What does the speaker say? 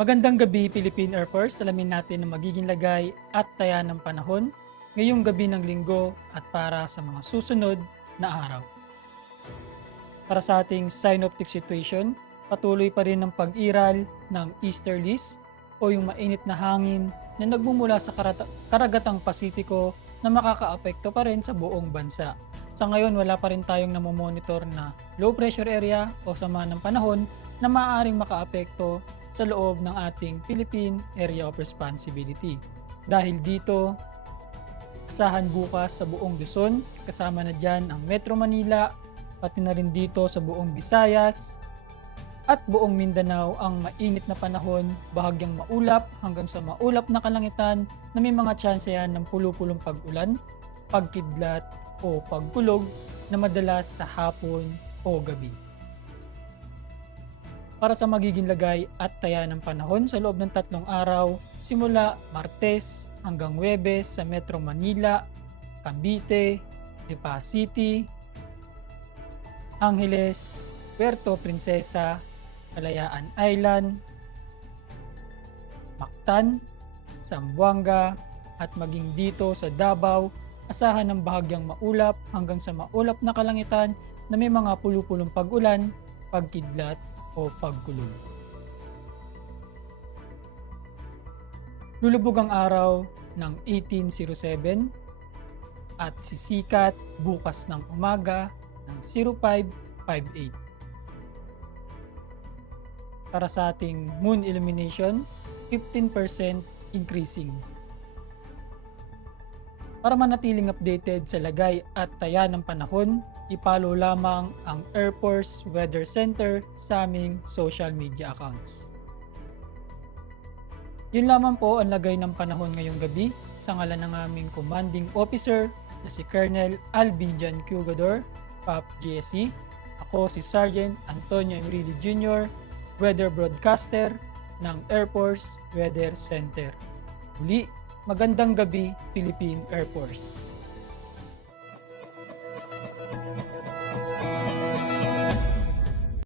Magandang gabi, Philippine Air Force. Alamin natin ang magiging lagay at taya ng panahon ngayong gabi ng linggo at para sa mga susunod na araw. Para sa ating synoptic situation, patuloy pa rin ang pag-iral ng easterlies o yung mainit na hangin na nagmumula sa karagatang Pasipiko na makakaapekto pa rin sa buong bansa. Sa ngayon, wala pa rin tayong namomonitor na low pressure area o sama ng panahon na maaaring makaapekto sa loob ng ating Philippine Area of Responsibility. Dahil dito, asahan bukas sa buong Luzon, kasama na dyan ang Metro Manila, pati na rin dito sa buong Visayas at buong Mindanao ang mainit na panahon, bahagyang maulap hanggang sa maulap na kalangitan na may mga tsansa yan ng pulupulong pag-ulan, pagkidlat o pagkulog na madalas sa hapon o gabi. Para sa magiging lagay at taya ng panahon sa loob ng 3 araw, simula Martes hanggang Huwebes sa Metro Manila, Cavite, Lipa City, Angeles, Puerto Princesa, Kalayaan Island, Mactan, Zamboanga at maging dito sa Davao, asahan ng bahagyang maulap hanggang sa maulap na kalangitan na may mga pulupulong pag-ulan, pagkidlat o pagkulog. Lulubog ang araw ng 18:07 at sisikat bukas ng umaga ng 05:58. Para sa ating moon illumination, 15% increasing. Para manatiling updated sa lagay at taya ng panahon, i-follow lamang ang Air Force Weather Center sa aming social media accounts. Yun lamang po ang lagay ng panahon ngayong gabi sa ngalan ng aming commanding officer na si Colonel Albijan Cugador, PAP GSE. Ako si Sergeant Antonio Emrilio Jr., Weather Broadcaster ng Air Force Weather Center. Muli, magandang gabi, Philippine Air Force.